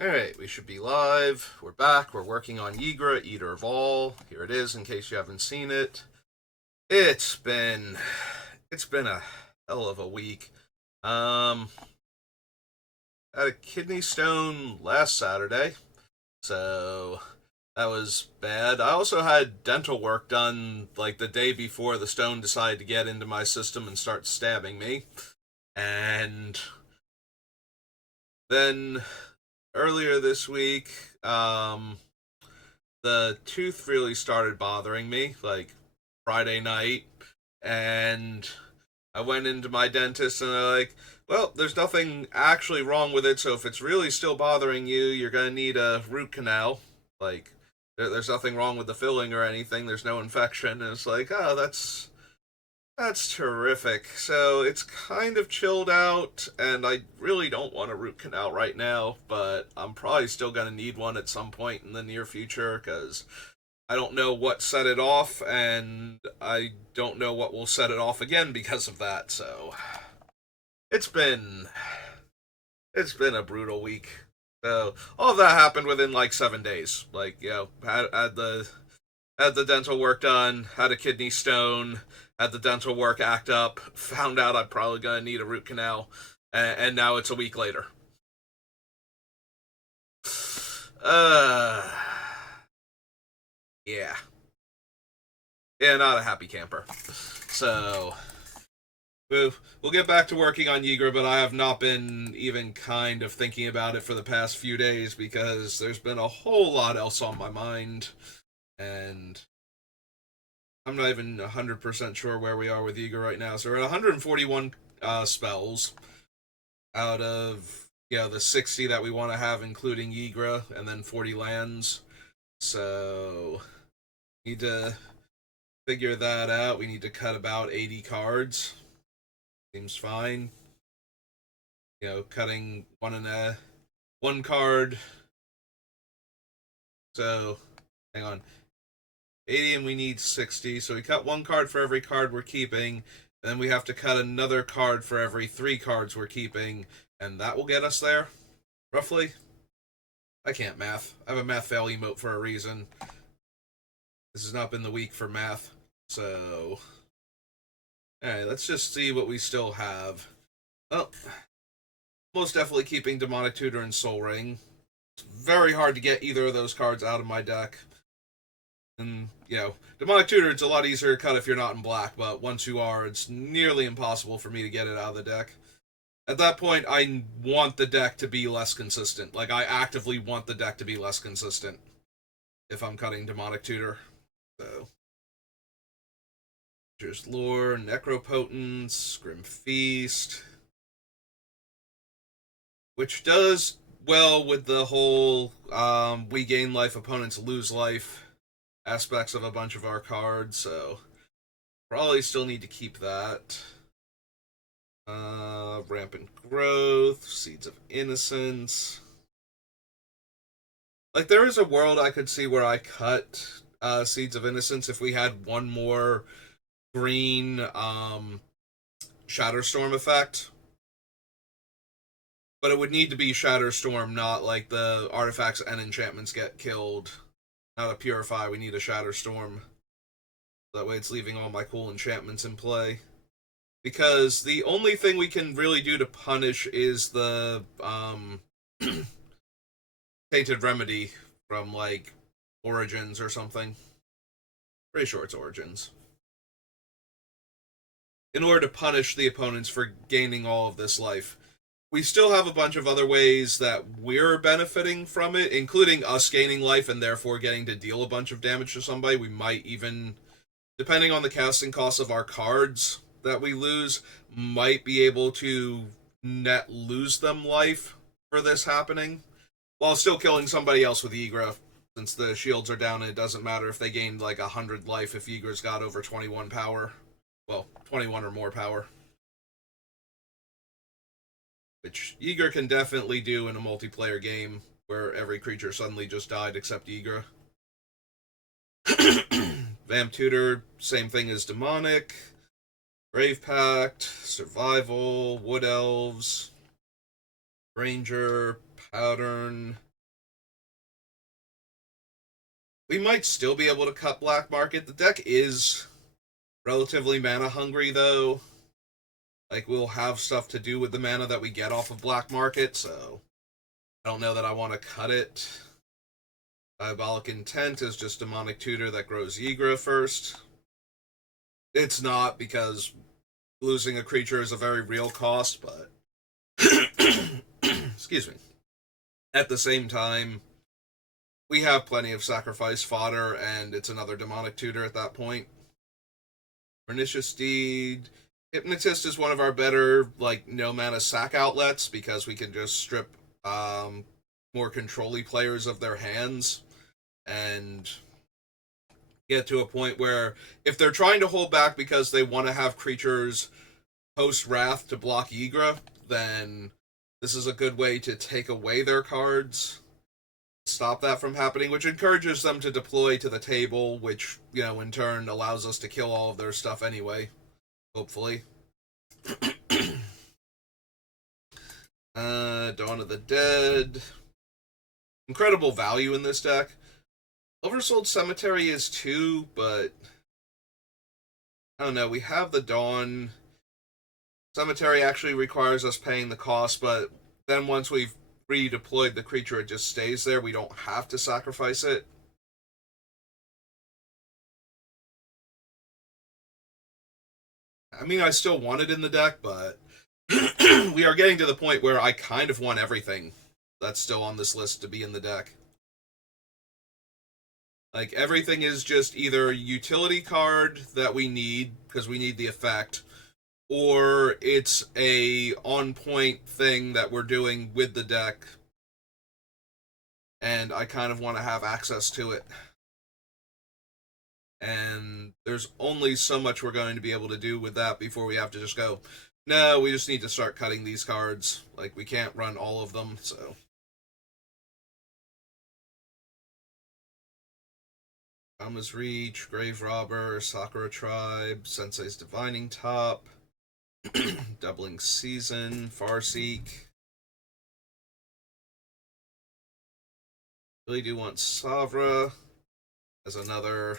Alright, we should be live. We're back. We're working on Ygra, Eater of All. Here it is in case you haven't seen it. It's been it's been a hell of a week. Um had a kidney stone last Saturday, so that was bad. I also had dental work done like the day before the stone decided to get into my system and start stabbing me. And then earlier this week, the tooth really started bothering me, like Friday night, and I went into my dentist and they're like, well, there's nothing actually wrong with it, so if it's really still bothering you, you're gonna need a root canal. Like, there's nothing wrong with the filling or anything, there's no infection. And it's like, oh, that's terrific. So it's kind of chilled out, and I really don't want a root canal right now, but I'm probably still gonna need one at some point in the near future because I don't know what set it off, and I don't know what will set it off again because of that. So it's been it's been a brutal week. So all of that happened within like 7 days. Like had the dental work done, had a kidney stone, had the dental work act up, found out I'm probably gonna need a root canal, and now it's a week later. Uh, yeah, yeah, not a happy camper. So we'll get back to working on Ygra, but I have not been even kind of thinking about it for the past few days because there's been a whole lot else on my mind, and I'm not even 100% sure where we are with Ygra right now. So we're at 141 spells out of the 60 that we want to have, including Ygra, and then 40 lands. So need to figure that out. We need to cut about 80 cards. Seems fine. Cutting one card. So hang on, 80 and we need 60. So we cut one card for every card we're keeping. And then we have to cut another card for every 3 cards we're keeping, and that will get us there, roughly. I can't math. I have a math fail emote for a reason. This has not been the week for math. So, alright, let's just see what we still have. Oh, most definitely keeping Demonic Tutor and Soul Ring. It's very hard to get either of those cards out of my deck. And, Demonic Tutor, it's a lot easier to cut if you're not in black, but once you are, it's nearly impossible for me to get it out of the deck. At that point, I want the deck to be less consistent. Like, I actively want the deck to be less consistent if I'm cutting Demonic Tutor. So, Nature's Lore, Necropotence, Grim Feast, which does well with the whole we gain life, opponents lose life aspects of a bunch of our cards, so probably still need to keep that. Rampant Growth, Seeds of Innocence. Like, there is a world I could see where I cut Seeds of Innocence if we had one more green Shatterstorm effect. But it would need to be Shatterstorm, not like the artifacts and enchantments get killed. Not a Purify, we need a Shatterstorm. That way it's leaving all my cool enchantments in play. Because the only thing we can really do to punish is the Tainted Remedy from, like, Origins or something. Pretty sure it's Origins. In order to punish the opponents for gaining all of this life. We still have a bunch of other ways that we're benefiting from it, including us gaining life and therefore getting to deal a bunch of damage to somebody. We might even, depending on the casting cost of our cards that we lose, might be able to net lose them life for this happening, while still killing somebody else with Ygra. Since the shields are down, it doesn't matter if they gained like 100 life if Ygra's got over 21 power. Well, 21 or more power. Which Ygra can definitely do in a multiplayer game where every creature suddenly just died except Ygra. Vamp Tutor, same thing as Demonic. Brave Pact, Survival, Wood Elves. Ranger, Pattern. We might still be able to cut Black Market. The deck is relatively mana hungry, though. Like, we'll have stuff to do with the mana that we get off of Black Market, so I don't know that I want to cut it. Diabolic Intent is just Demonic Tutor that grows Ygra first. It's not, because losing a creature is a very real cost, but excuse me. At the same time, we have plenty of sacrifice fodder, and it's another Demonic Tutor at that point. Pernicious Deed. Hypnotist is one of our better, like, no mana sack outlets, because we can just strip more control-y players of their hands and get to a point where if they're trying to hold back because they want to have creatures post Wrath to block Ygra, then this is a good way to take away their cards, stop that from happening, which encourages them to deploy to the table, which, you know, in turn allows us to kill all of their stuff anyway, hopefully. Dawn of the Dead. Incredible value in this deck. Oversold Cemetery is too, but I don't know. We have the Dawn. Cemetery actually requires us paying the cost, but then once we've redeployed the creature, it just stays there. We don't have to sacrifice it. I mean, I still want it in the deck, but we are getting to the point where I kind of want everything that's still on this list to be in the deck. Like, everything is just either a utility card that we need, because we need the effect, or it's a on-point thing that we're doing with the deck, and I kind of want to have access to it. And there's only so much we're going to be able to do with that before we have to just go, no, we just need to start cutting these cards. Like, we can't run all of them, so. Kama's Reach, Grave Robber, Sakura Tribe, Sensei's Divining Top, Doubling Season, Farseek. Really do want Savra as another.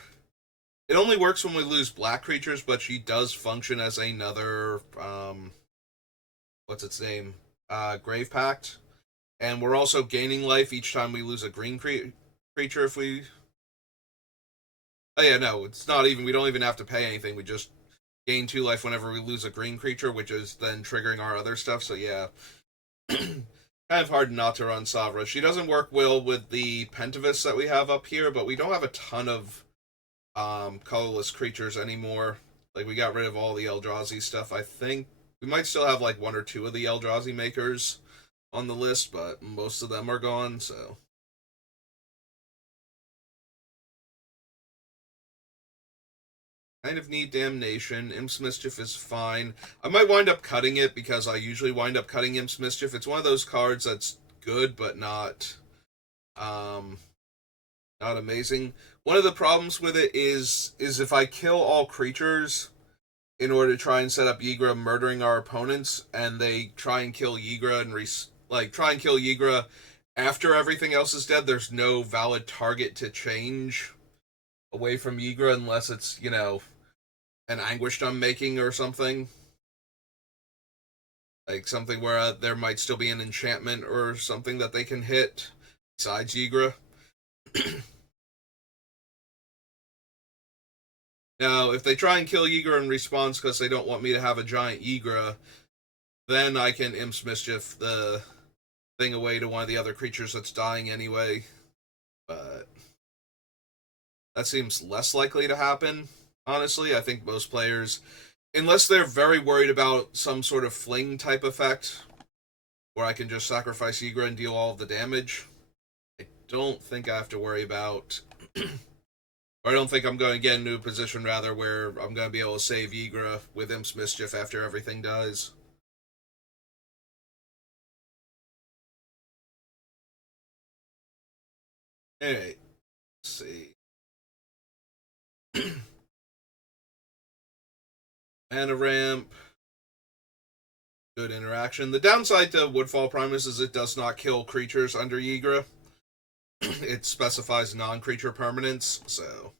It only works when we lose black creatures, but she does function as another, what's its name? Grave Pact. And we're also gaining life each time we lose a green creature if we. Oh yeah, no, it's not even. We don't even have to pay anything. We just gain 2 life whenever we lose a green creature, which is then triggering our other stuff. So yeah, kind of hard not to run Savra. She doesn't work well with the Pentavis that we have up here, but we don't have a ton of colorless creatures anymore. Like, we got rid of all the Eldrazi stuff. I think we might still have like 1 or 2 of the Eldrazi makers on the list, but most of them are gone, so. Kind of need Damnation. Imp's Mischief is fine. I might wind up cutting it because I usually wind up cutting Imp's Mischief. It's one of those cards that's good, but not amazing. One of the problems with it is if I kill all creatures in order to try and set up Ygra murdering our opponents, and they try and kill Ygra and try and kill Ygra after everything else is dead, there's no valid target to change away from Ygra unless it's, you know, an Anguished Unmaking or something. Like, something where there might still be an enchantment or something that they can hit besides Ygra. Now, if they try and kill Ygra in response because they don't want me to have a giant Ygra, then I can Imp's Mischief the thing away to one of the other creatures that's dying anyway. But that seems less likely to happen, honestly. I think most players, unless they're very worried about some sort of fling type effect, where I can just sacrifice Ygra and deal all of the damage, I don't think I have to worry about. Or I don't think I'm going to get into a position, rather, where I'm going to be able to save Ygra with Imp's Mischief after everything dies. Alright, let's see. Mana Ramp. Good interaction. The downside to Woodfall Primus is it does not kill creatures under Ygra. It specifies non-creature permanents, so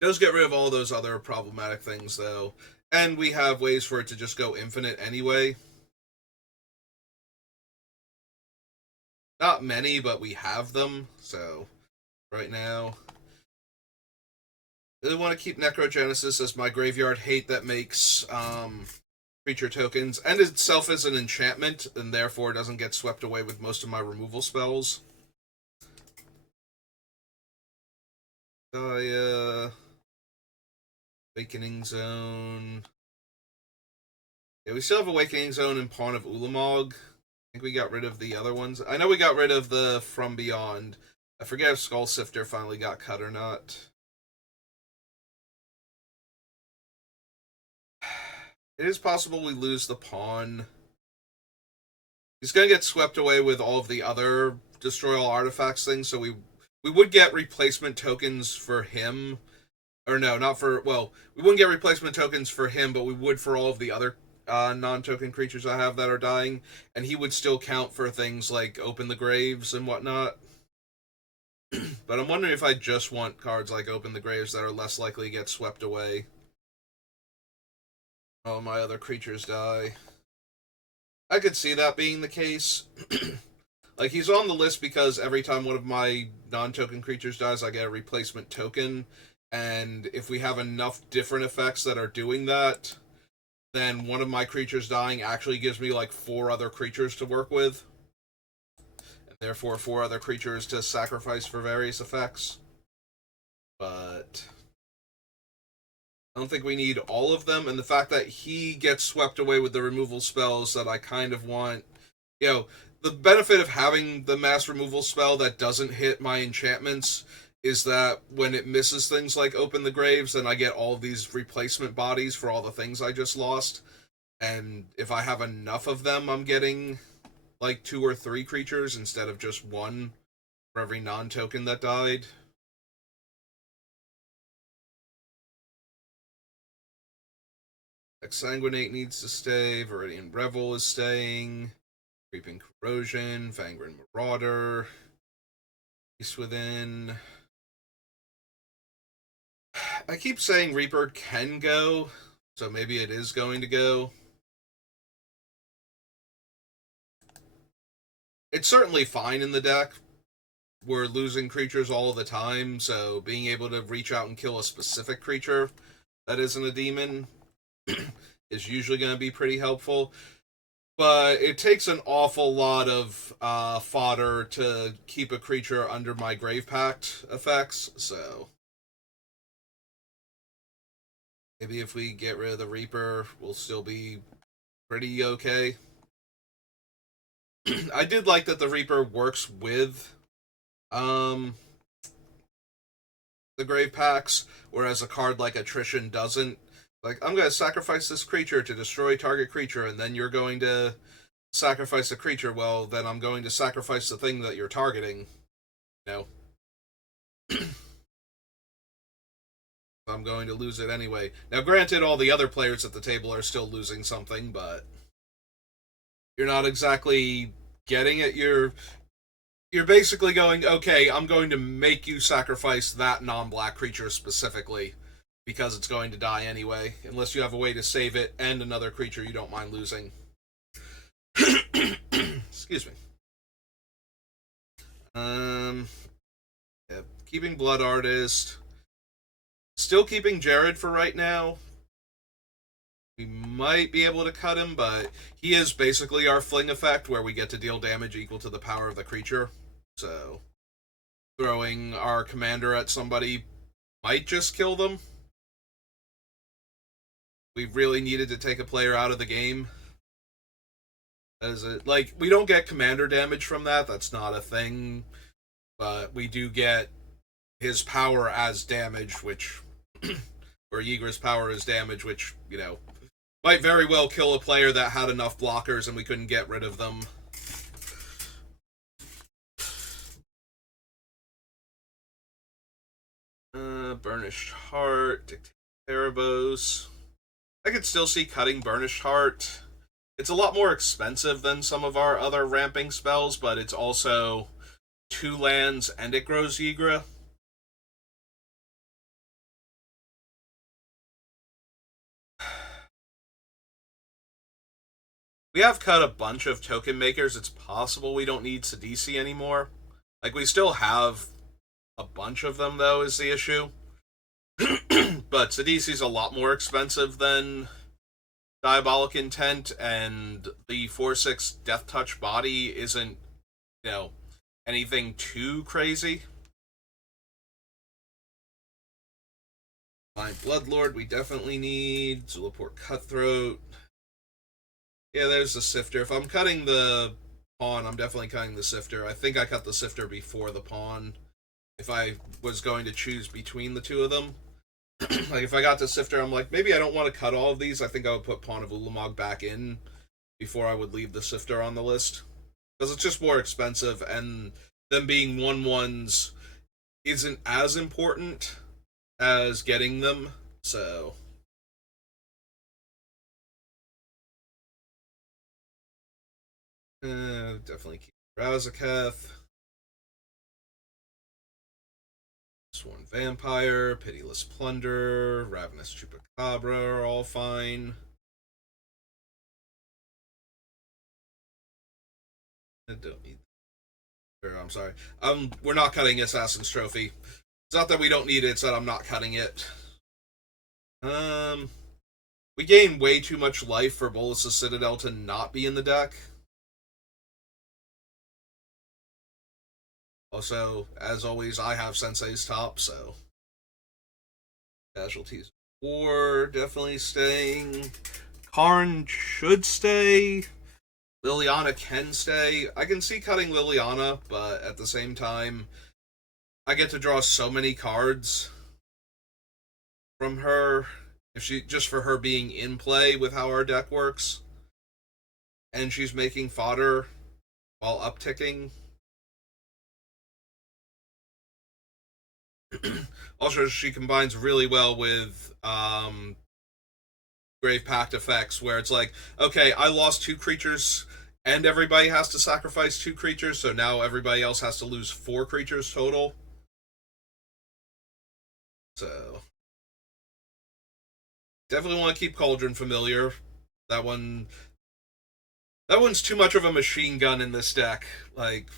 it does get rid of all those other problematic things, though. And we have ways for it to just go infinite anyway. Not many, but we have them, so right now. I really want to keep Necrogenesis as my graveyard hate that makes creature tokens, and itself is an enchantment, and therefore doesn't get swept away with most of my removal spells. Awakening Zone. Yeah, we still have Awakening Zone and Pawn of Ulamog. I think we got rid of the other ones. I know we got rid of the From Beyond. I forget if Skull Sifter finally got cut or not. It is possible we lose the pawn. He's going to get swept away with all of the other destroy all artifacts things, so we would get replacement tokens for him. Or no, not for... Well, we wouldn't get replacement tokens for him, but we would for all of the other non-token creatures I have that are dying. And he would still count for things like Open the Graves and whatnot. But I'm wondering if I just want cards like Open the Graves that are less likely to get swept away. All my other creatures die. I could see that being the case. Like, he's on the list because every time one of my non-token creatures dies, I get a replacement token. And if we have enough different effects that are doing that, then one of my creatures dying actually gives me, like, 4 other creatures to work with. And therefore 4 other creatures to sacrifice for various effects. But I don't think we need all of them, and the fact that he gets swept away with the removal spells that I kind of want... You know, the benefit of having the mass removal spell that doesn't hit my enchantments is that when it misses things like Open the Graves, then I get all these replacement bodies for all the things I just lost. And if I have enough of them, I'm getting like 2 or 3 creatures instead of just 1 for every non-token that died. Exsanguinate needs to stay. Viridian Revel is staying. Creeping Corrosion. Fangren Marauder. East Within. I keep saying Reaper can go, so maybe it is going to go. It's certainly fine in the deck. We're losing creatures all the time, so being able to reach out and kill a specific creature that isn't a demon is usually going to be pretty helpful. But it takes an awful lot of fodder to keep a creature under my Grave Pact effects, so maybe if we get rid of the Reaper, we'll still be pretty okay. I did like that the Reaper works with the Grave Pacts, whereas a card like Attrition doesn't. Like, I'm going to sacrifice this creature to destroy target creature, and then you're going to sacrifice a creature. Well, then I'm going to sacrifice the thing that you're targeting. You know? I'm going to lose it anyway. Now, granted, all the other players at the table are still losing something, but you're not exactly getting it. You're basically going, okay, I'm going to make you sacrifice that non-black creature specifically, because it's going to die anyway, unless you have a way to save it and another creature you don't mind losing. Excuse me. Yeah, keeping Blood Artist. Still keeping Jared for right now. We might be able to cut him, but he is basically our fling effect, where we get to deal damage equal to the power of the creature. So, throwing our commander at somebody might just kill them. We really needed to take a player out of the game. As it, like, we don't get commander damage from that. That's not a thing. But we do get his power as damage, which... or Ygra's power as damage, which, you know, might very well kill a player that had enough blockers and we couldn't get rid of them. Burnished Heart, Dictate Erebos. I could still see cutting Burnished Heart. It's a lot more expensive than some of our other ramping spells, but it's also 2 lands and it grows Ygra. We have cut a bunch of token makers. It's possible we don't need Sidisi anymore. Like, we still have a bunch of them, though, is the issue. But Sidisi's a lot more expensive than Diabolic Intent, and the 4/6 Death Touch body isn't, you know, anything too crazy. Fine, Bloodlord, we definitely need. Zulaport Cutthroat. Yeah, there's the Sifter. If I'm cutting the pawn, I'm definitely cutting the Sifter. I think I cut the Sifter before the pawn. If I was going to choose between the two of them. Like, if I got the Sifter, I'm like, maybe I don't want to cut all of these. I think I would put Pawn of Ulamog back in before I would leave the Sifter on the list. Because it's just more expensive, and them being 1/1s isn't as important as getting them, so. Definitely keep Razaketh. Sworn Vampire, Pitiless Plunderer, Ravenous Chupacabra are all fine. I don't need. I'm sorry. We're not cutting Assassin's Trophy. It's not that we don't need it; it's that I'm not cutting it. Um, we gain way too much life for Bolus's Citadel to not be in the deck. Also, as always, I have Sensei's top, so casualties. War definitely staying. Karn should stay. Liliana can stay. I can see cutting Liliana, but at the same time, I get to draw so many cards from her if she just for her being in play with how our deck works, and she's making fodder while upticking. Also, she combines really well with Grave Pact effects, where it's like, okay, I lost 2 creatures, and everybody has to sacrifice 2 creatures, so now everybody else has to lose 4 creatures total. So definitely want to keep Cauldron Familiar. That one, that one's too much of a machine gun in this deck. Like,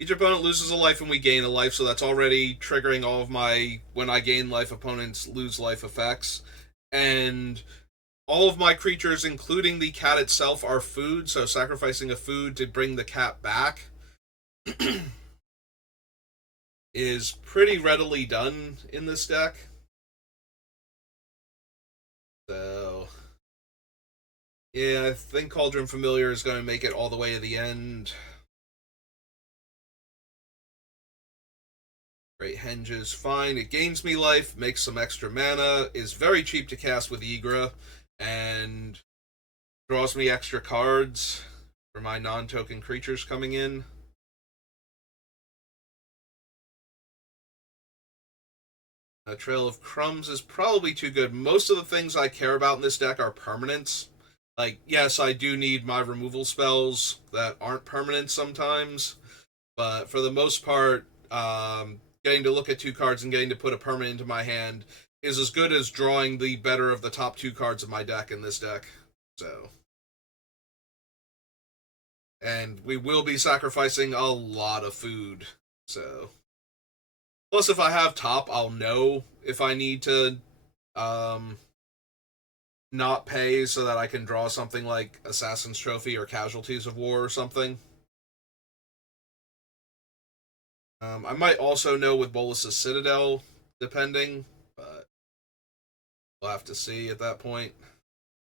each opponent loses a life and we gain a life, so that's already triggering all of my when I gain life, opponents lose life effects. And all of my creatures, including the cat itself, are food, so sacrificing a food to bring the cat back is pretty readily done in this deck. So, yeah, I think Cauldron Familiar is going to make it all the way to the end. Great Henge is fine. It gains me life, makes some extra mana, is very cheap to cast with Ygra, and draws me extra cards for my non-token creatures coming in. A Trail of Crumbs is probably too good. Most of the things I care about in this deck are permanents. Like, yes, I do need my removal spells that aren't permanent sometimes, but for the most part, getting to look at 2 cards and getting to put a permanent into my hand is as good as drawing the better of the top 2 cards of my deck in this deck. So, and we will be sacrificing a lot of food. So, plus if I have top, I'll know if I need to um not pay so that I can draw something like Assassin's Trophy or Casualties of War or something. I might also know with Bolus's Citadel, depending, but we'll have to see at that point.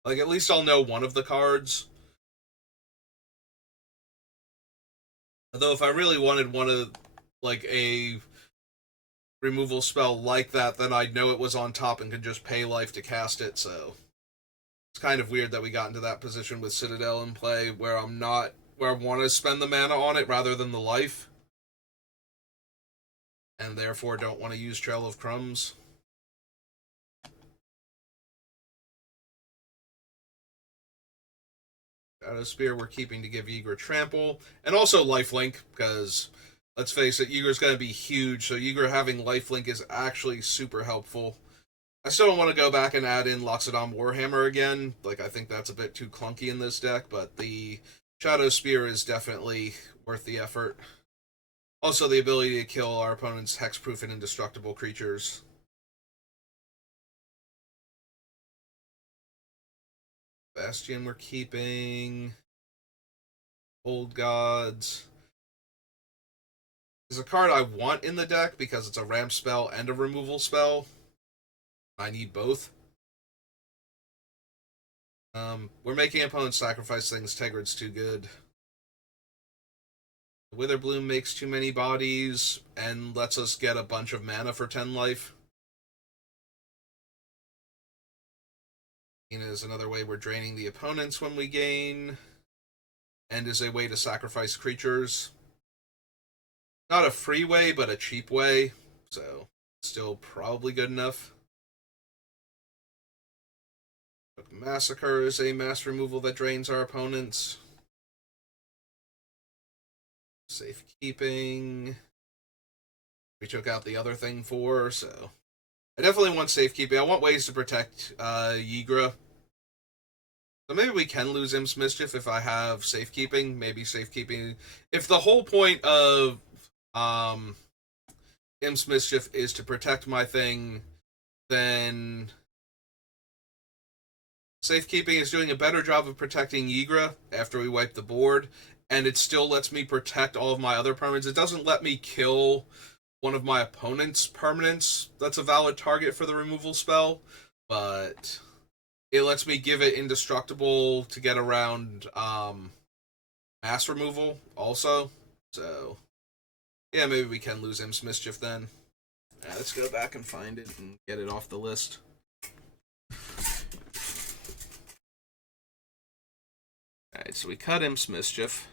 Like, at least I'll know one of the cards. Although, if I really wanted one of, like, a removal spell like that, then I'd know it was on top and could just pay life to cast it, so. It's kind of weird that we got into that position with Citadel in play where where I want to spend the mana on it rather than the life, and therefore don't want to use Trail of Crumbs. Shadow Spear we're keeping to give Ygra Trample, and also Lifelink, because let's face it, Ygra's going to be huge, so Ygra having Lifelink is actually super helpful. I still don't want to go back and add in Loxodon Warhammer again. Like, I think that's a bit too clunky in this deck, but the Shadow Spear is definitely worth the effort. Also, the ability to kill our opponent's hexproof and indestructible creatures. Bastion we're keeping. Old Gods is a card I want in the deck because it's a ramp spell and a removal spell. I need both. We're making opponents sacrifice things. Tegrid's too good. Witherbloom makes too many bodies and lets us get a bunch of mana for 10 life. Is another way we're draining the opponents when we gain, and is a way to sacrifice creatures. Not a free way, but a cheap way, so still probably good enough. Massacre is a mass removal that drains our opponents. Safekeeping. We took out the other thing for, so I definitely want safekeeping. I want ways to protect Ygra. So maybe we can lose Imps Mischief if I have safekeeping. Maybe safekeeping. If the whole point of Imps Mischief is to protect my thing, then safekeeping is doing a better job of protecting Ygra after we wipe the board, and it still lets me protect all of my other permanents. It doesn't let me kill one of my opponent's permanents that's a valid target for the removal spell, but it lets me give it indestructible to get around mass removal also. So yeah, maybe we can lose Imps Mischief then. Let's go back and find it and get it off the list. Alright, so we cut Imps Mischief.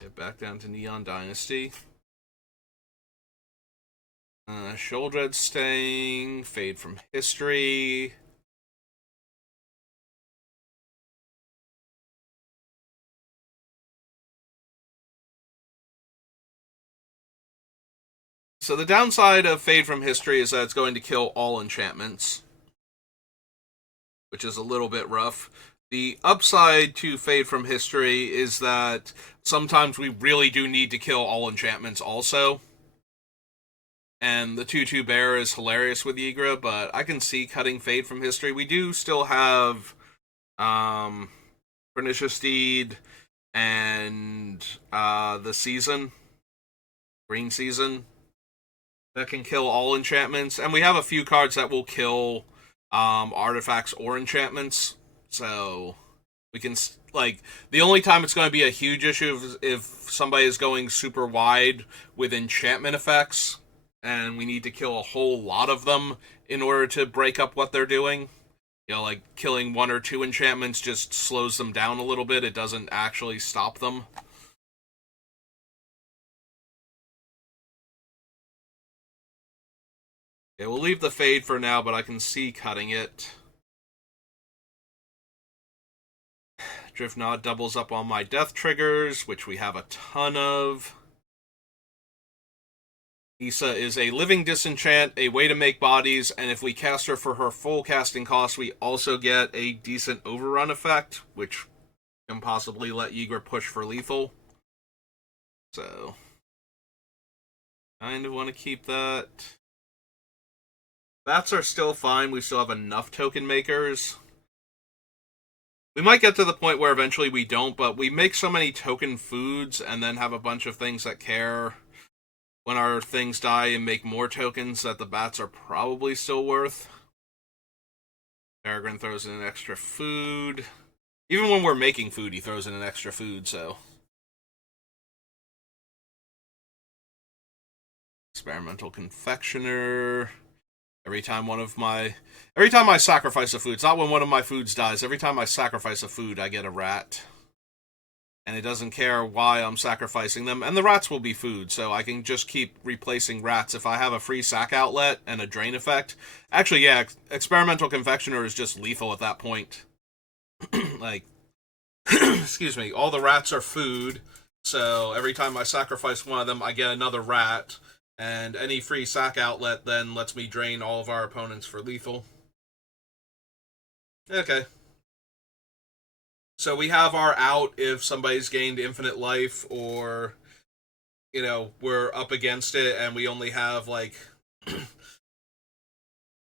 Get back down to Neon Dynasty. Sheoldred's staying. Fade from History. So the downside of Fade from History is that it's going to kill all enchantments, which is a little bit rough. The upside to Fade from History is that sometimes we really do need to kill all enchantments also. And the 2/2 bear is hilarious with Ygra, but I can see cutting Fade from History. We do still have Pernicious Deed and the Season, Green Season, that can kill all enchantments. And we have a few cards that will kill artifacts or enchantments. So we can, like, the only time it's going to be a huge issue is if somebody is going super wide with enchantment effects and we need to kill a whole lot of them in order to break up what they're doing. You know, like, killing one or two enchantments just slows them down a little bit. It doesn't actually stop them. Okay, we'll leave the Fade for now, but I can see cutting it. Driftnod doubles up on my death triggers, which we have a ton of. Issa is a living disenchant, a way to make bodies, and if we cast her for her full casting cost, we also get a decent overrun effect, which can possibly let Ygra push for lethal. So, kind of want to keep that. Bats are still fine. We still have enough token makers. We might get to the point where eventually we don't, but we make so many token foods and then have a bunch of things that care when our things die and make more tokens that the bats are probably still worth. Peregrine throws in an extra food. Even when we're making food, he throws in an extra food, so. Experimental Confectioner. Every time I sacrifice a food, it's not when one of my foods dies. Every time I sacrifice a food, I get a rat. and it doesn't care why I'm sacrificing them. And the rats will be food, so I can just keep replacing rats if I have a free sack outlet and a drain effect. Actually, yeah, experimental confectioner is just lethal at that point. Like, excuse me, all the rats are food, so every time I sacrifice one of them, I get another rat. And any free sack outlet then lets me drain all of our opponents for lethal. Okay. So we have our out if somebody's gained infinite life, or we're up against it and we only have like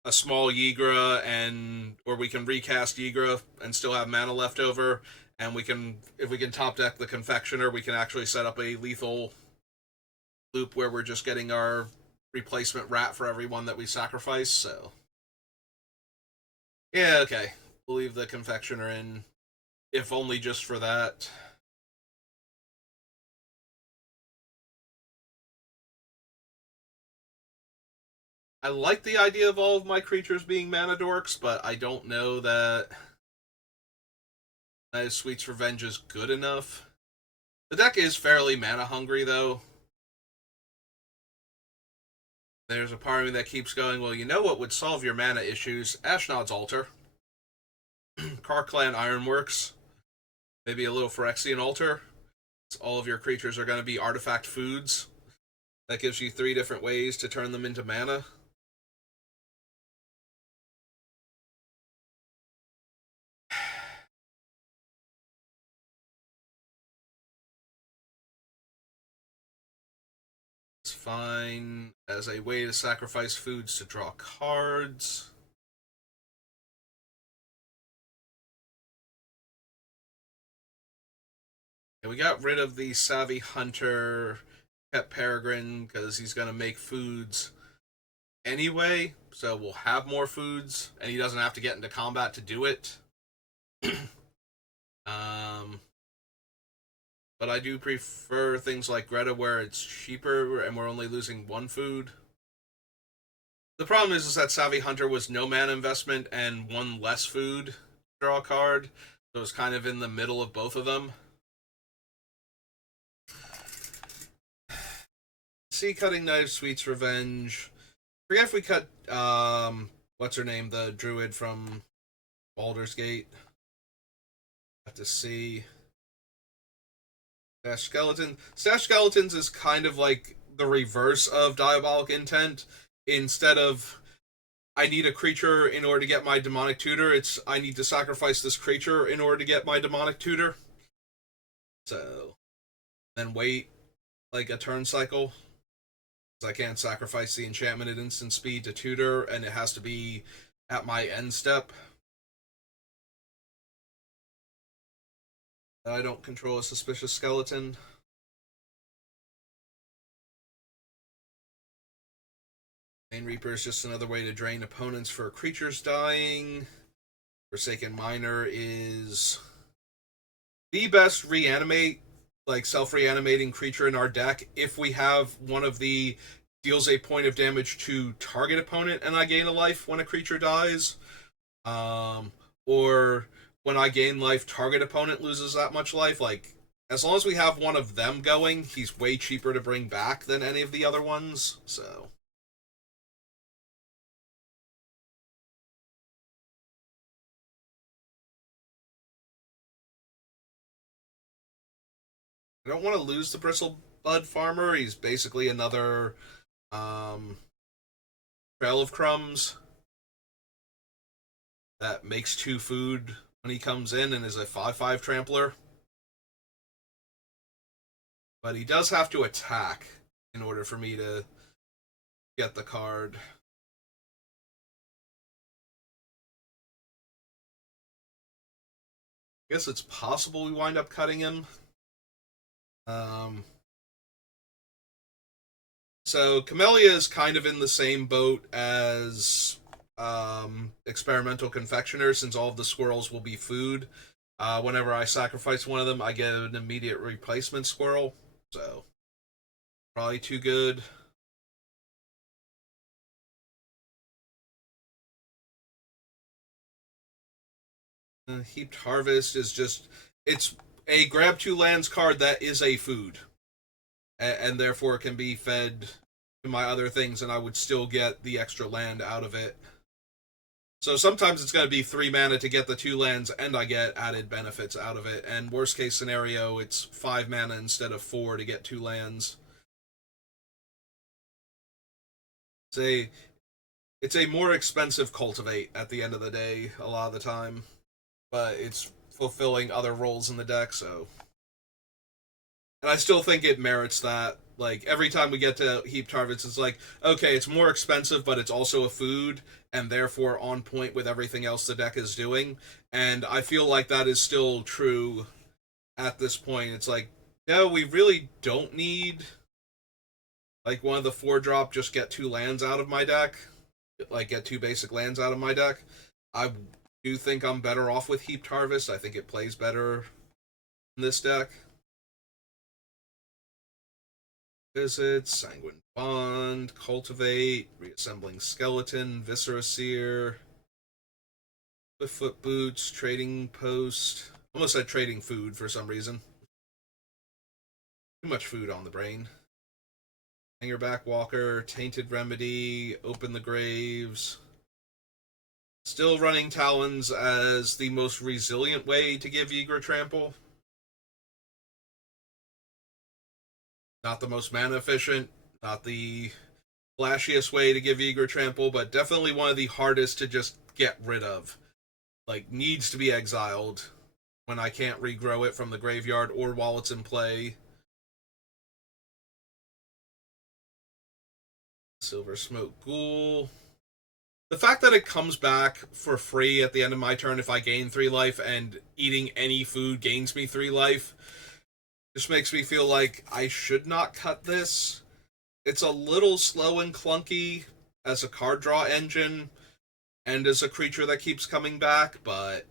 a small Ygra, and or we can recast Ygra and still have mana left over, and if we can top deck the confectioner, we can actually set up a lethal loop where we're just getting our replacement rat for everyone that we sacrifice. So yeah, okay, we'll leave the confectioner in, if only just for that. I like the idea of all of my creatures being mana dorks, but I don't know that Sweet's Revenge is good enough. The deck is fairly mana hungry, though. There's a part of me that keeps going, well, you know what would solve your mana issues? Ashnod's Altar. Karklan Ironworks. Maybe a little Phyrexian Altar. All of your creatures are going to be artifact foods. That gives you 3 different ways to turn them into mana. It's fine as a way to sacrifice foods to draw cards. And we got rid of the Savvy Hunter, kept Peregrine because he's going to make foods anyway, so we'll have more foods, and he doesn't have to get into combat to do it. um, but I do prefer things like Greta where it's cheaper and we're only losing 1 food. The problem is that Savvy Hunter was no mana investment and 1 less food to draw a card, so it's kind of in the middle of both of them. See, Cutting Knife, Sweet's Revenge. Forget if we cut what's her name, the druid from Baldur's Gate. Have to see. Stash Skeletons is kind of like the reverse of Diabolic Intent. Instead of I need a creature in order to get my demonic tutor, it's I need to sacrifice this creature in order to get my demonic tutor. So then wait like a turn cycle. I can't sacrifice the enchantment at instant speed to tutor, and it has to be at my end step. I don't control a suspicious skeleton. Main Reaper is just another way to drain opponents for creatures dying. Forsaken Miner is the best reanimate, like self-reanimating creature in our deck if we have one of the deals a point of damage to target opponent and I gain a life when a creature dies. Or when I gain life, target opponent loses that much life. Like, as long as we have one of them going, he's way cheaper to bring back than any of the other ones. So I don't want to lose the Bristlebud Farmer. He's basically another Trail of Crumbs that makes 2 food when he comes in and is a 5/5 trampler. But he does have to attack in order for me to get the card. I guess it's possible we wind up cutting him. Um, so Camellia is kind of in the same boat as Experimental Confectioner, since all of the squirrels will be food. Whenever I sacrifice one of them, I get an immediate replacement squirrel. So probably too good. Heaped Harvest is just it's a grab 2 lands card that is a food, and therefore can be fed to my other things, and I would still get the extra land out of it. So sometimes it's going to be 3 mana to get the 2 lands, and I get added benefits out of it. And worst case scenario, it's 5 mana instead of 4 to get 2 lands. It's a more expensive cultivate at the end of the day a lot of the time, but it's fulfilling other roles in the deck. So, and I still think it merits that. Like every time we get to Heaped Harvest, it's like, okay, it's more expensive, but it's also a food, and therefore on point with everything else the deck is doing. And I feel like that is still true at this point. It's like, no, we really don't need like one of the 4-drop. Just get 2 lands out of my deck, like get 2 basic lands out of my deck. I do think I'm better off with Heaped Harvest. I think it plays better in this deck. Visit, Sanguine Bond, Cultivate, Reassembling Skeleton, Viscera Seer, Swiftfoot Boots, Trading Post. Almost said Trading Food for some reason. Too much food on the brain. Hangerback Walker, Tainted Remedy, Open the Graves. Still running Talons as the most resilient way to give Ygra Trample. Not the most mana efficient, not the flashiest way to give Ygra Trample, but definitely one of the hardest to just get rid of. Like, needs to be exiled when I can't regrow it from the graveyard or while it's in play. Silver Smoke Ghoul. The fact that it comes back for free at the end of my turn if I gain 3 life, and eating any food gains me 3 life, just makes me feel like I should not cut this. It's a little slow and clunky as a card draw engine and as a creature that keeps coming back, but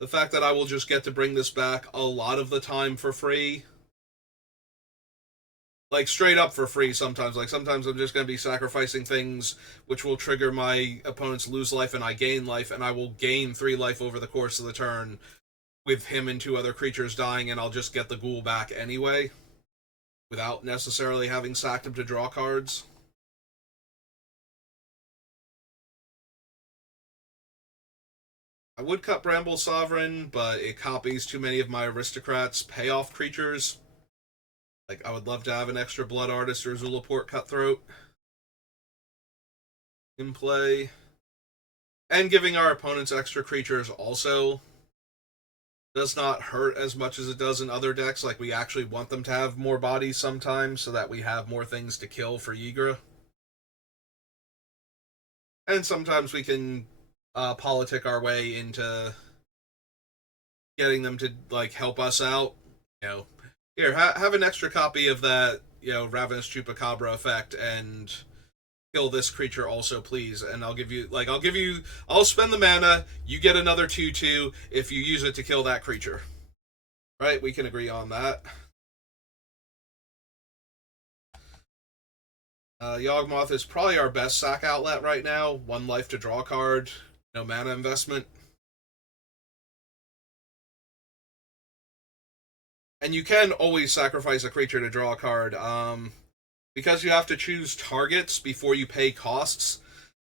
the fact that I will just get to bring this back a lot of the time for free, like straight up for free sometimes. Like sometimes I'm just going to be sacrificing things which will trigger my opponents lose life and I gain life, and I will gain 3 life over the course of the turn with him and 2 other creatures dying, and I'll just get the ghoul back anyway without necessarily having sacked him to draw cards. I would cut Bramble Sovereign, but it copies too many of my Aristocrats' payoff creatures. Like, I would love to have an extra Blood Artist or Zulaport Cutthroat in play. And giving our opponents extra creatures also does not hurt as much as it does in other decks. Like, we actually want them to have more bodies sometimes so that we have more things to kill for Ygra. And sometimes we can politic our way into getting them to, like, help us out. You know, here, have an extra copy of that, you know, Ravenous Chupacabra effect and kill this creature also, please. And I'll spend the mana, you get another 2/2 if you use it to kill that creature. Right? We can agree on that. Yawgmoth is probably our best sack outlet right now. 1 life to draw a card, no mana investment. And you can always sacrifice a creature to draw a card. Because you have to choose targets before you pay costs,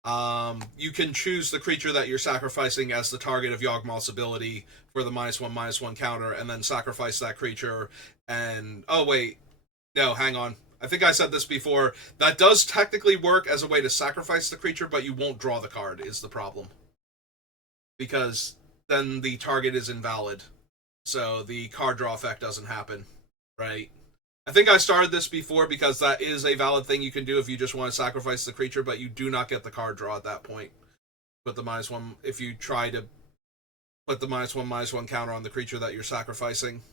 you can choose the creature that you're sacrificing as the target of Yawgmoth's ability for the -1/-1 counter, and then sacrifice that creature. And oh wait, no, hang on. I think I said this before. That does technically work as a way to sacrifice the creature, but you won't draw the card, is the problem. Because then the target is invalid. So the card draw effect doesn't happen, right? I think I started this before because that is a valid thing you can do if you just want to sacrifice the creature, but you do not get the card draw at that point. Put the -1 if you try to put the -1/-1 counter on the creature that you're sacrificing.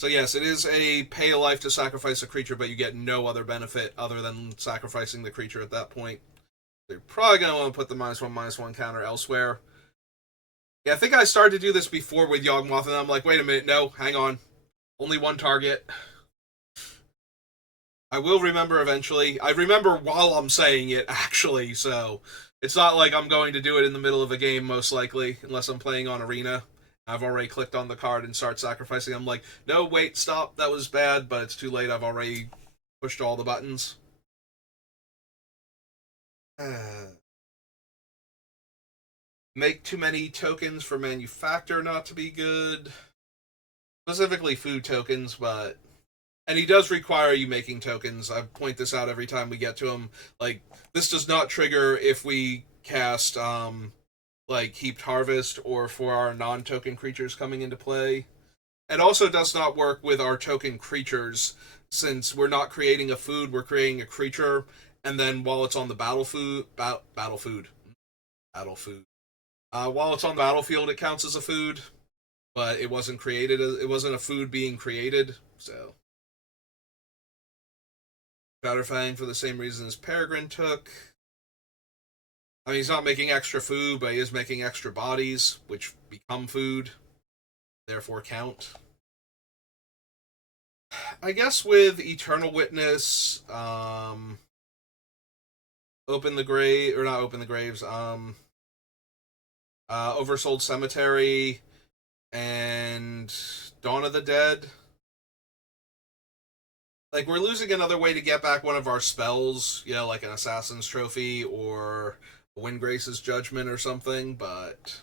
So yes, it is a pay a life to sacrifice a creature, but you get no other benefit other than sacrificing the creature at that point. They're probably going to want to put the -1/-1 counter elsewhere. Yeah, I think I started to do this before with Yawgmoth, and I'm like, wait a minute, no, hang on. Only 1 target. I will remember eventually. I remember while I'm saying it, actually, so it's not like I'm going to do it in the middle of a game, most likely, unless I'm playing on Arena. I've already clicked on the card and start sacrificing. I'm like, no, wait, stop, that was bad, but it's too late. I've already pushed all the buttons. Make too many tokens for manufactor not to be good. Specifically food tokens, but and he does require you making tokens. I point this out every time we get to him. Like this does not trigger if we cast like heaped harvest or for our non-token creatures coming into play. It also does not work with our token creatures since we're not creating a food, we're creating a creature, and then while it's on the battle food. While it's on the battlefield, it counts as a food, but it wasn't created. It wasn't a food being created, so Batterfang for the same reason as Peregrine took. I mean, he's not making extra food, but he is making extra bodies, which become food, therefore count. I guess with Eternal Witness, Open the Grave, or not Open the Graves, Oversold Cemetery, and Dawn of the Dead. Like, we're losing another way to get back one of our spells, you know, like an Assassin's Trophy or Windgrace's Judgment or something, but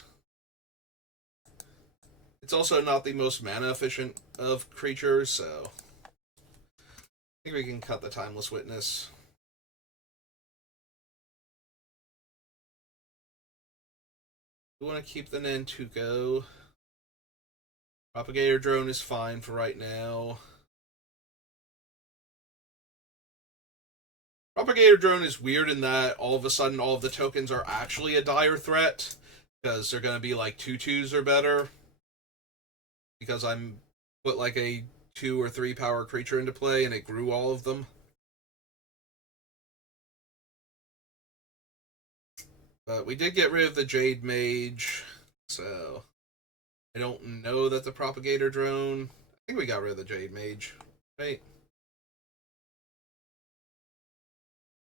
it's also not the most mana efficient of creatures, so I think we can cut the Timeless Witness. We want to keep the Nantuko. Propagator Drone is fine for right now. Propagator Drone is weird in that all of a sudden all of the tokens are actually a dire threat because they're going to be like 2/2s or better. Because I'm put like a 2 or 3 power creature into play and it grew all of them. But we did get rid of the Jade Mage, so I don't know that the Propagator Drone. I think we got rid of the Jade Mage, right?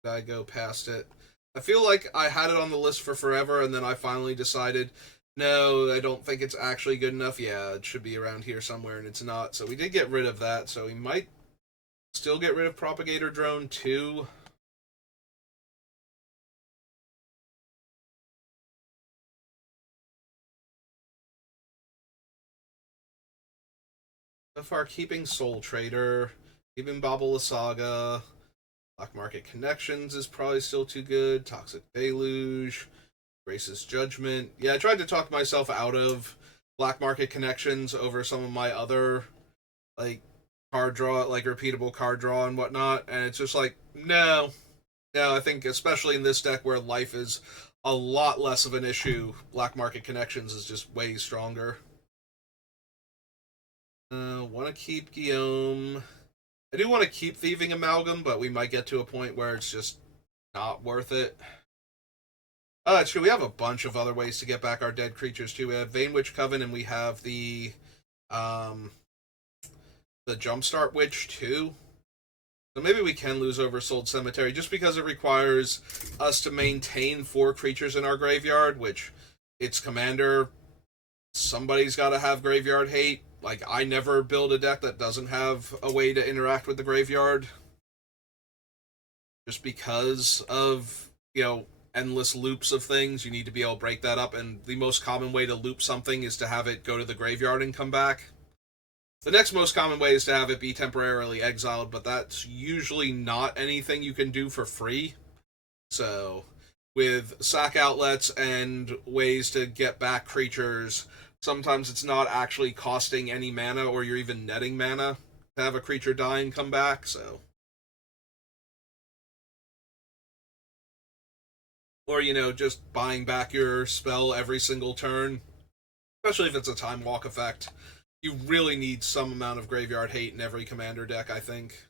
Did I go past it? I feel like I had it on the list for forever, and then I finally decided, no, I don't think it's actually good enough. Yeah, it should be around here somewhere, and it's not. So we did get rid of that. So we might still get rid of Propagator Drone too. So far, keeping Soul Trader, keeping Bobble Saga, Black Market Connections is probably still too good. Toxic Deluge, Grace's Judgment. Yeah, I tried to talk myself out of Black Market Connections over some of my other like card draw, like repeatable card draw and whatnot, and it's just like no, no. I think especially in this deck where life is a lot less of an issue, Black Market Connections is just way stronger. Want to keep Guillaume. I do want to keep Thieving Amalgam, but we might get to a point where it's just not worth it. True. We have a bunch of other ways to get back our dead creatures too. We have Vainwitch Coven, and we have um the Jumpstart Witch too. So maybe we can lose Oversold Cemetery just because it requires us to maintain 4 creatures in our graveyard, which its commander, somebody's got to have graveyard hate. Like, I never build a deck that doesn't have a way to interact with the graveyard. Just because of, you know, endless loops of things, you need to be able to break that up, and the most common way to loop something is to have it go to the graveyard and come back. The next most common way is to have it be temporarily exiled, but that's usually not anything you can do for free. So, with sack outlets and ways to get back creatures, sometimes it's not actually costing any mana or you're even netting mana to have a creature die and come back, so. Or, you know, just buying back your spell every single turn, especially if it's a time walk effect. You really need some amount of graveyard hate in every commander deck, I think.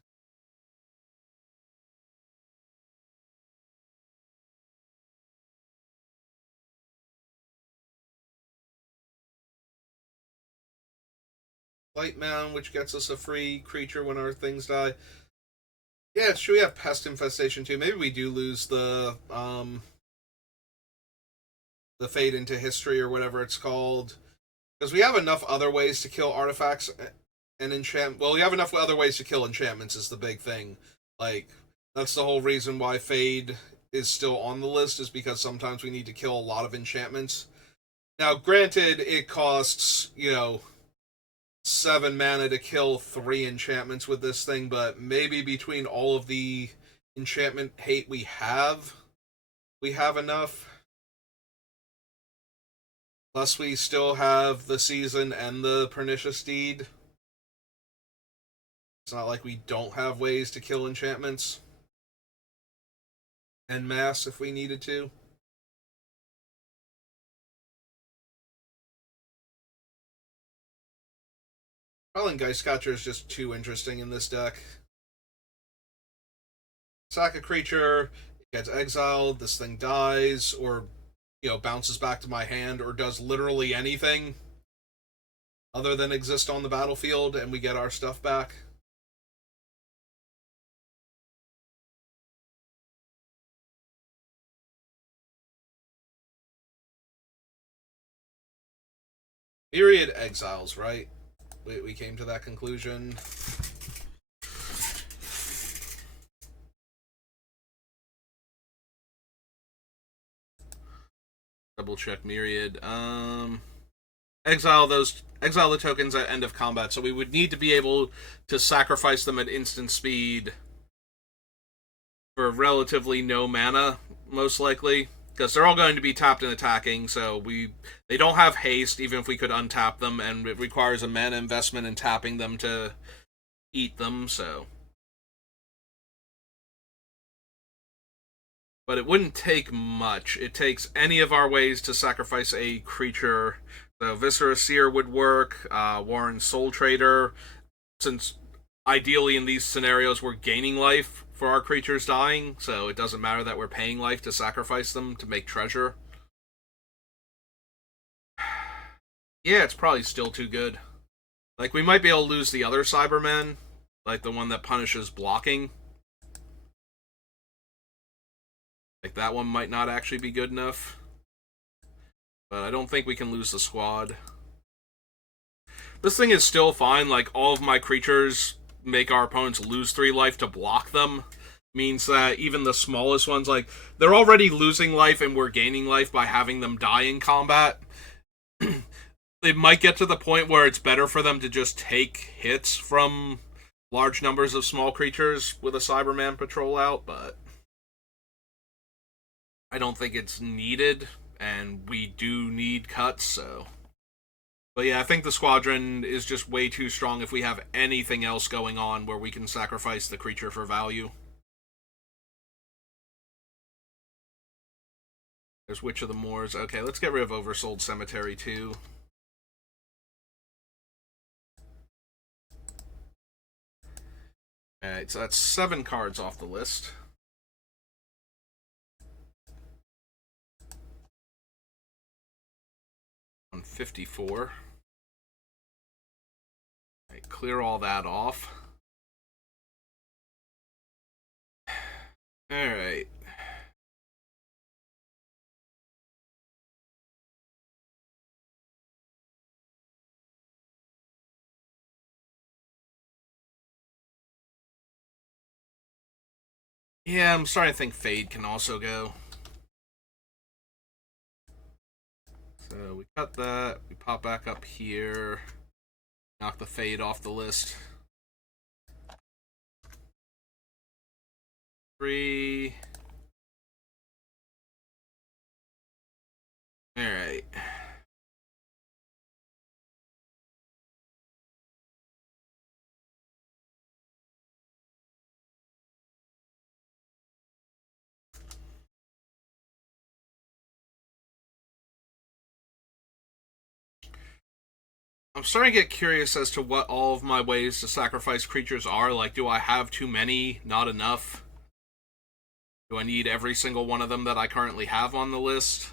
Light Mound, which gets us a free creature when our things die. Yeah, should we have pest infestation too? Maybe we do lose the fade into history or whatever it's called, because we have enough other ways to kill artifacts and enchant. Well, we have enough other ways to kill enchantments is the big thing. Like that's the whole reason why fade is still on the list, is because sometimes we need to kill a lot of enchantments. Now, granted, it costs 7 mana to kill 3 enchantments with this thing, but maybe between all of the enchantment hate we have enough. Plus, we still have the season and the pernicious deed. It's not like we don't have ways to kill enchantments en masse if we needed to. Prowling Geistcatcher is just too interesting in this deck. Sack a creature, it gets exiled, this thing dies, or bounces back to my hand, or does literally anything other than exist on the battlefield, and we get our stuff back. Myriad exiles, right? We came to that conclusion. Double check Myriad. Exile the tokens at end of combat, so we would need to be able to sacrifice them at instant speed for relatively no mana, most likely, because they're all going to be tapped and attacking, so they don't have haste even if we could untap them, and it requires a mana investment in tapping them to eat them, so but it wouldn't take much. It takes any of our ways to sacrifice a creature. So Viscera Seer would work, Warren Soul Trader, since ideally in these scenarios we're gaining life for our creatures dying, so it doesn't matter that we're paying life to sacrifice them to make treasure. Yeah, it's probably still too good. Like, we might be able to lose the other Cybermen, like the one that punishes blocking. Like, that one might not actually be good enough. But I don't think we can lose the squad. This thing is still fine. Like, all of my creatures make our opponents lose 3 life to block them. Means that even the smallest ones, like, they're already losing life and we're gaining life by having them die in combat. It might get to the point where it's better for them to just take hits from large numbers of small creatures with a Cyberman patrol out, but I don't think it's needed, and we do need cuts, so. But yeah, I think the squadron is just way too strong if we have anything else going on where we can sacrifice the creature for value. There's Witch of the Moors. Okay, let's get rid of Oversold Cemetery too. Alright, so that's 7 cards off the list. On 54. Alright, clear all that off. Alright. Yeah, I'm starting to think Fade can also go. So we cut that, we pop back up here, knock the Fade off the list. 3. Alright. I'm starting to get curious as to what all of my ways to sacrifice creatures are. Like, do I have too many? Not enough? Do I need every single one of them that I currently have on the list?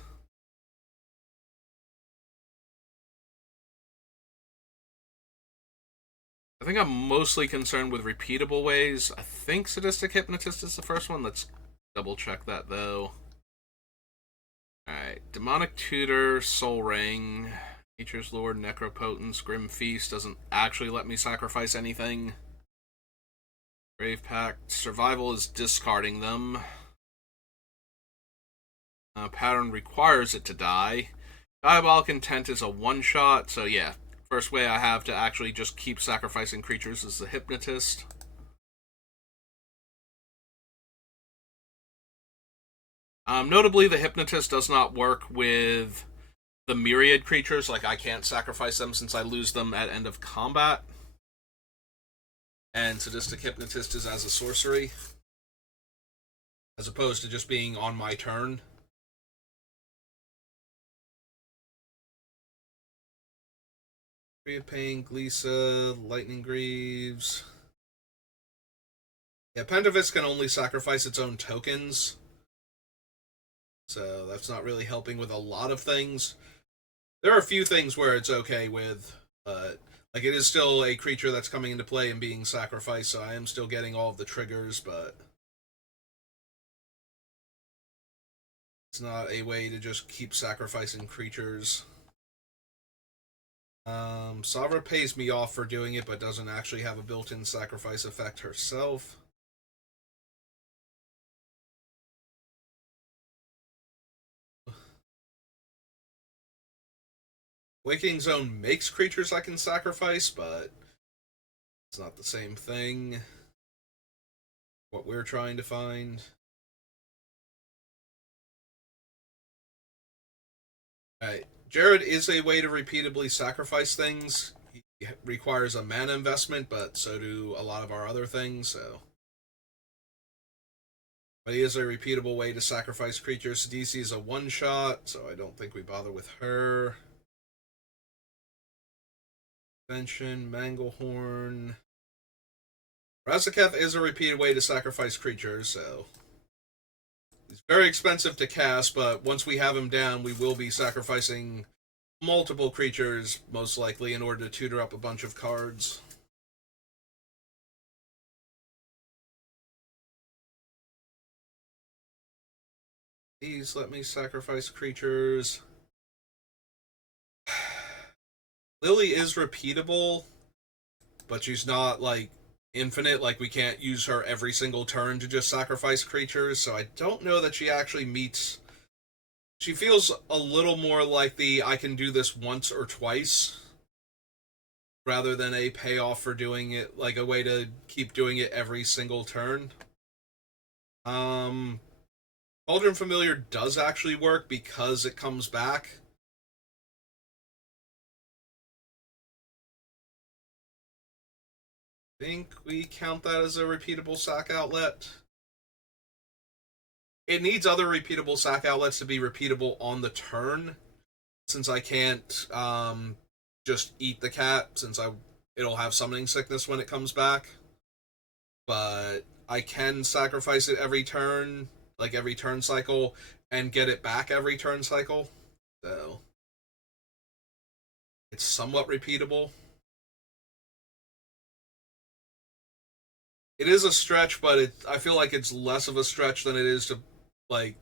I think I'm mostly concerned with repeatable ways. I think Sadistic Hypnotist is the first one. Let's double check that, though. Alright, Demonic Tutor, Soul Ring, Nature's Lord, Necropotence, Grim Feast doesn't actually let me sacrifice anything. Brave Pact, Survival is discarding them. Pattern requires it to die. Diabolic Intent is a one-shot, so yeah. First way I have to actually just keep sacrificing creatures is the Hypnotist. Notably, the Hypnotist does not work with the myriad creatures. Like, I can't sacrifice them since I lose them at end of combat. And Sadistic Hypnotist is as a sorcery, as opposed to just being on my turn. Free of Pain, Glisa, Lightning Greaves. Yeah, Pentavist can only sacrifice its own tokens, so that's not really helping with a lot of things. There are a few things where it's okay with, but like, it is still a creature that's coming into play and being sacrificed, so I am still getting all of the triggers, but it's not a way to just keep sacrificing creatures. Savra pays me off for doing it, but doesn't actually have a built-in sacrifice effect herself. Waking Zone makes creatures I can sacrifice, but it's not the same thing. What we're trying to find. Alright, Jared is a way to repeatably sacrifice things. He requires a mana investment, but so do a lot of our other things, so. But he is a repeatable way to sacrifice creatures. DC is a one-shot, so I don't think we bother with her. Convention, Manglehorn. Razaketh is a repeated way to sacrifice creatures, so he's very expensive to cast, but once we have him down, we will be sacrificing multiple creatures, most likely, in order to tutor up a bunch of cards. Please let me sacrifice creatures. Lily is repeatable, but she's not, like, infinite. Like, we can't use her every single turn to just sacrifice creatures, so I don't know that she actually meets. She feels a little more like the I can do this once or twice, rather than a payoff for doing it, like a way to keep doing it every single turn. Cauldron Familiar does actually work because it comes back. I think we count that as a repeatable sack outlet. It needs other repeatable sack outlets to be repeatable on the turn, since I can't just eat the cat, since it'll have summoning sickness when it comes back. But I can sacrifice it every turn, like every turn cycle, and get it back every turn cycle. So it's somewhat repeatable. It is a stretch, but I feel like it's less of a stretch than it is to, like,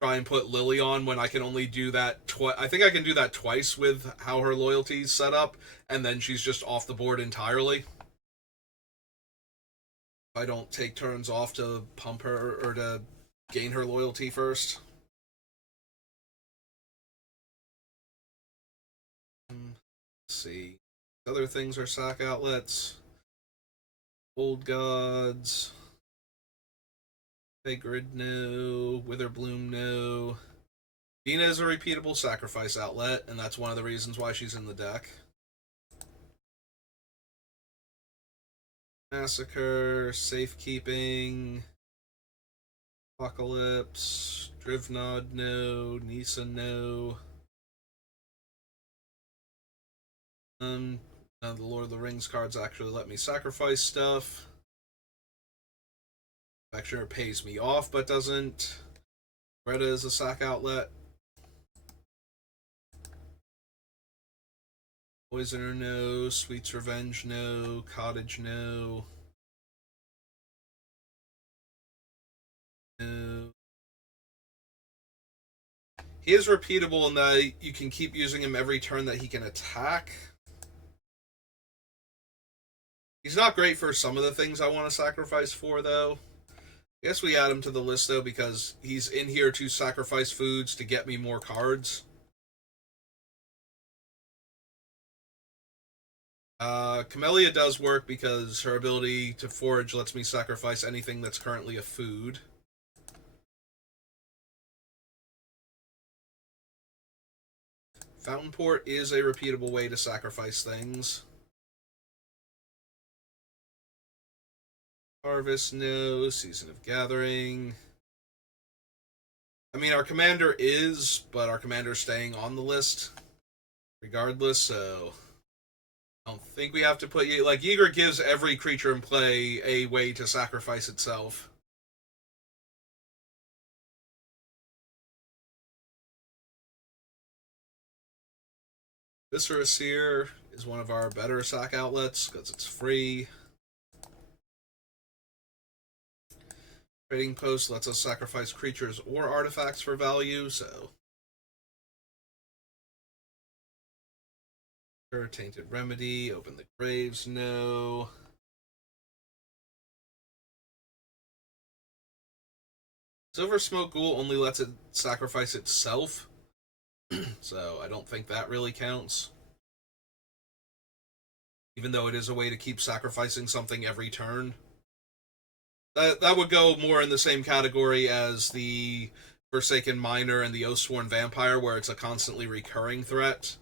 try and put Lily on when I can only do that twice. I think I can do that twice with how her loyalty's set up, and then she's just off the board entirely. If I don't take turns off to pump her or to gain her loyalty first. Let's see. Other things are sack outlets. Old Gods. Sacred, no. Witherbloom, no. Dina is a repeatable sacrifice outlet, and that's one of the reasons why she's in the deck. Massacre, Safekeeping, Apocalypse, Drivnod, no. Nisa, no. None of the Lord of the Rings cards actually let me sacrifice stuff. Vector pays me off, but doesn't. Greta is a sack outlet. Poisoner, no. Sweet's Revenge, no. Cottage, no. No. He is repeatable in that you can keep using him every turn that he can attack. He's not great for some of the things I want to sacrifice for, though. I guess we add him to the list, though, because he's in here to sacrifice foods to get me more cards. Camellia does work because her ability to forage lets me sacrifice anything that's currently a food. Fountain Port is a repeatable way to sacrifice things. Harvest, no. Season of Gathering. I mean, our commander is, but our commander's staying on the list regardless, so I don't think we have to put... Like, Ygra gives every creature in play a way to sacrifice itself. Viscera Seer is one of our better sack outlets because it's free. Trading Post lets us sacrifice creatures or artifacts for value, so... Tainted Remedy, Open the Graves, no. Silver Smoke Ghoul only lets it sacrifice itself, so I don't think that really counts. Even though it is a way to keep sacrificing something every turn. That would go more in the same category as the Forsaken Miner and the Oathsworn Vampire, where it's a constantly recurring threat.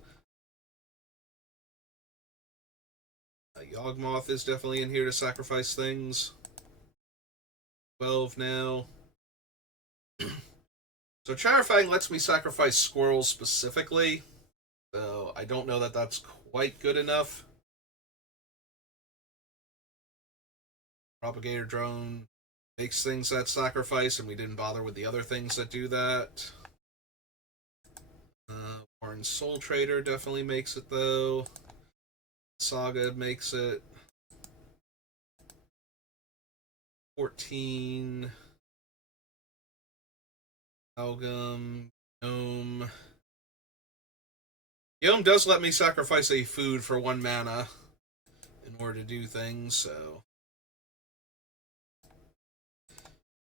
Yawgmoth is definitely in here to sacrifice things. 12 now. So Charifang lets me sacrifice squirrels specifically, so I don't know that that's quite good enough. Propagator Drone makes things that sacrifice, and we didn't bother with the other things that do that. Warren Soul Trader definitely makes it, though. Saga makes it. 14. Algum. Gnome. Gnome does let me sacrifice a food for 1 mana in order to do things, so...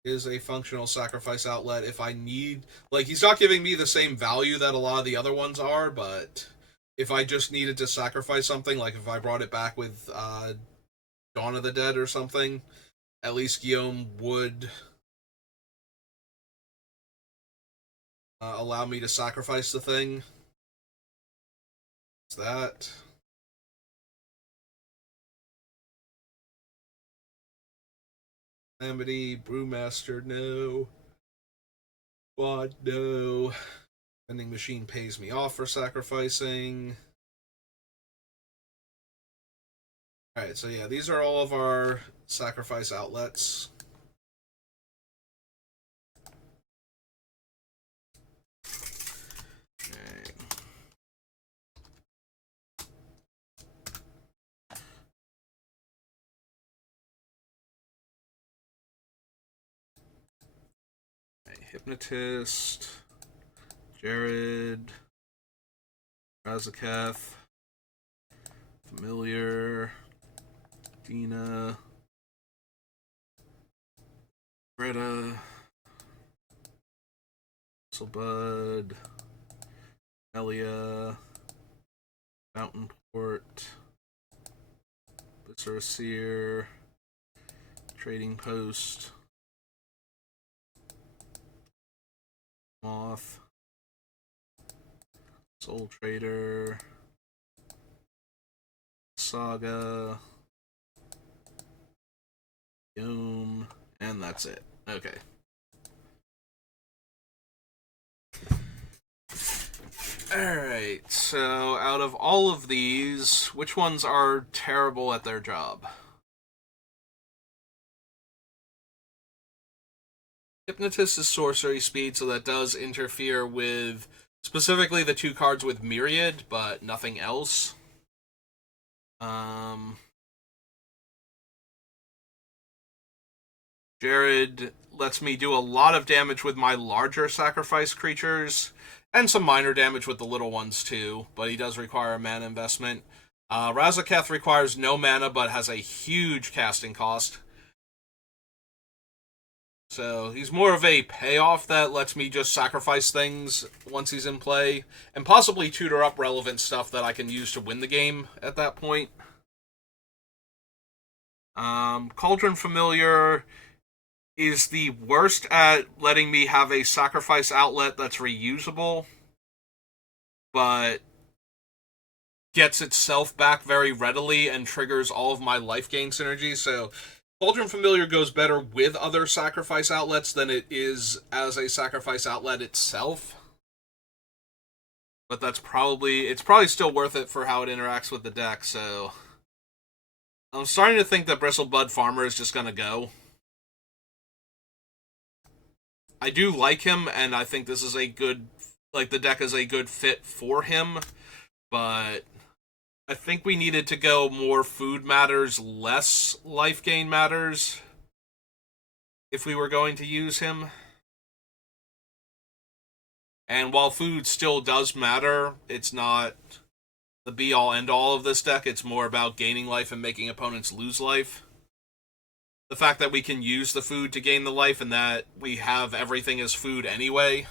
Is a functional sacrifice outlet if I need... Like, he's not giving me the same value that a lot of the other ones are, but if I just needed to sacrifice something, like if I brought it back with Dawn of the Dead or something, at least Guillaume would allow me to sacrifice the thing. It's that. Calamity, Brewmaster, no. Quad, no. Vending Machine pays me off for sacrificing. Alright, so yeah, these are all of our sacrifice outlets. Okay. Hypnotist, Jared, Razaketh, Familiar, Dina, Greta, Bud, Elia, Fountain Port, Viscera Seer, Trading Post, Moth, Soul Trader, Saga, Yom, and that's it. Okay. Alright, so out of all of these, which ones are terrible at their job? Hypnotist is sorcery speed, so that does interfere with specifically the 2 cards with Myriad, but nothing else. Um, Jared lets me do a lot of damage with my larger sacrifice creatures, and some minor damage with the little ones too, but he does require a mana investment. Razaketh requires no mana but has a huge casting cost. So he's more of a payoff that lets me just sacrifice things once he's in play, and possibly tutor up relevant stuff that I can use to win the game at that point. Cauldron Familiar is the worst at letting me have a sacrifice outlet that's reusable, but gets itself back very readily and triggers all of my life gain synergy. So Cauldron Familiar goes better with other sacrifice outlets than it is as a sacrifice outlet itself. But it's probably still worth it for how it interacts with the deck, so I'm starting to think that Bristlebud Farmer is just gonna go. I do like him, and I think this is a good, like, the deck is a good fit for him, but I think we needed to go more food matters, less life gain matters if we were going to use him. And while food still does matter, it's not the be all end all of this deck. It's more about gaining life and making opponents lose life. The fact that we can use the food to gain the life and that we have everything as food anyway.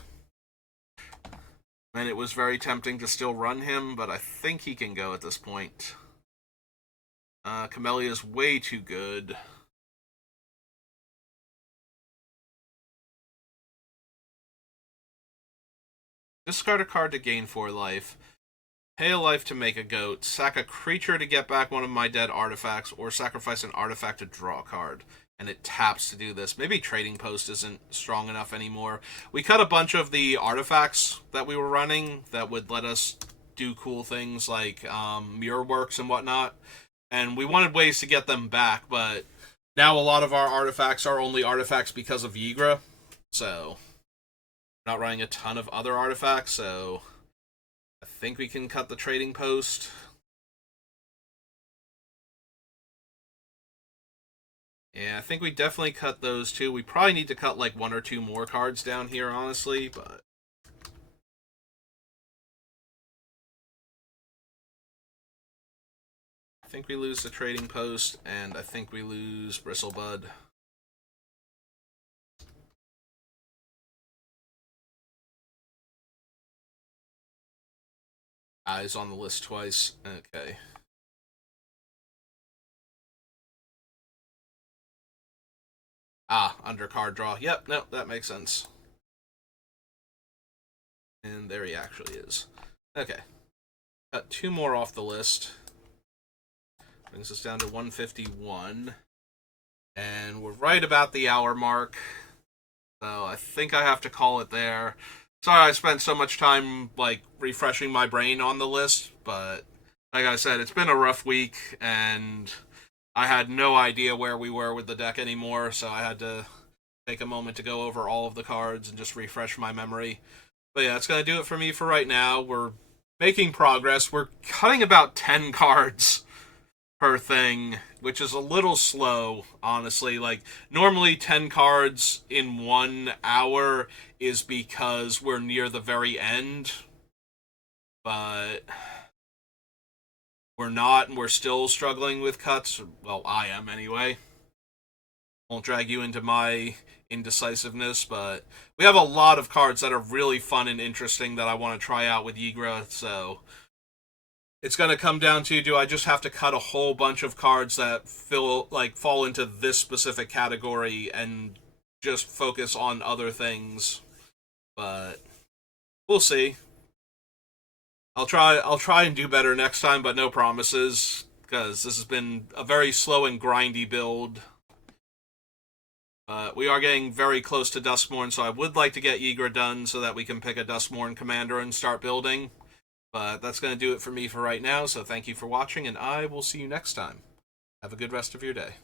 And it was very tempting to still run him, but I think he can go at this point. Camellia's way too good. Discard a card to gain 4 life. Pay a life to make a goat. Sack a creature to get back one of my dead artifacts, or sacrifice an artifact to draw a card. And it taps to do this. Maybe Trading Post isn't strong enough anymore. We cut a bunch of the artifacts that we were running that would let us do cool things like mirror works and whatnot. And we wanted ways to get them back, but now a lot of our artifacts are only artifacts because of Ygra. So, not running a ton of other artifacts, so I think we can cut the Trading Post. Yeah, I think we definitely cut those two. We probably need to cut like 1 or 2 more cards down here, honestly, but I think we lose the Trading Post, and I think we lose Bristlebud. Eyes on the list twice. Okay. Under card draw. Yep, no, that makes sense. And there he actually is. Okay. Got 2 more off the list. Brings us down to 151. And we're right about the hour mark. So I think I have to call it there. Sorry I spent so much time, like, refreshing my brain on the list, but like I said, it's been a rough week, and I had no idea where we were with the deck anymore, so I had to take a moment to go over all of the cards and just refresh my memory. But yeah, that's going to do it for me for right now. We're making progress. We're cutting about 10 cards per thing, which is a little slow, honestly. Like, normally 10 cards in 1 hour is because we're near the very end, but we're not, and we're still struggling with cuts. Well, I am anyway. Won't drag you into my indecisiveness, but we have a lot of cards that are really fun and interesting that I want to try out with Ygra, so it's going to come down to, do I just have to cut a whole bunch of cards that fall into this specific category and just focus on other things? But we'll see. I'll try and do better next time, but no promises, because this has been a very slow and grindy build. We are getting very close to Duskmourn, so I would like to get Ygra done so that we can pick a Duskmourn commander and start building. But that's going to do it for me for right now, so thank you for watching, and I will see you next time. Have a good rest of your day.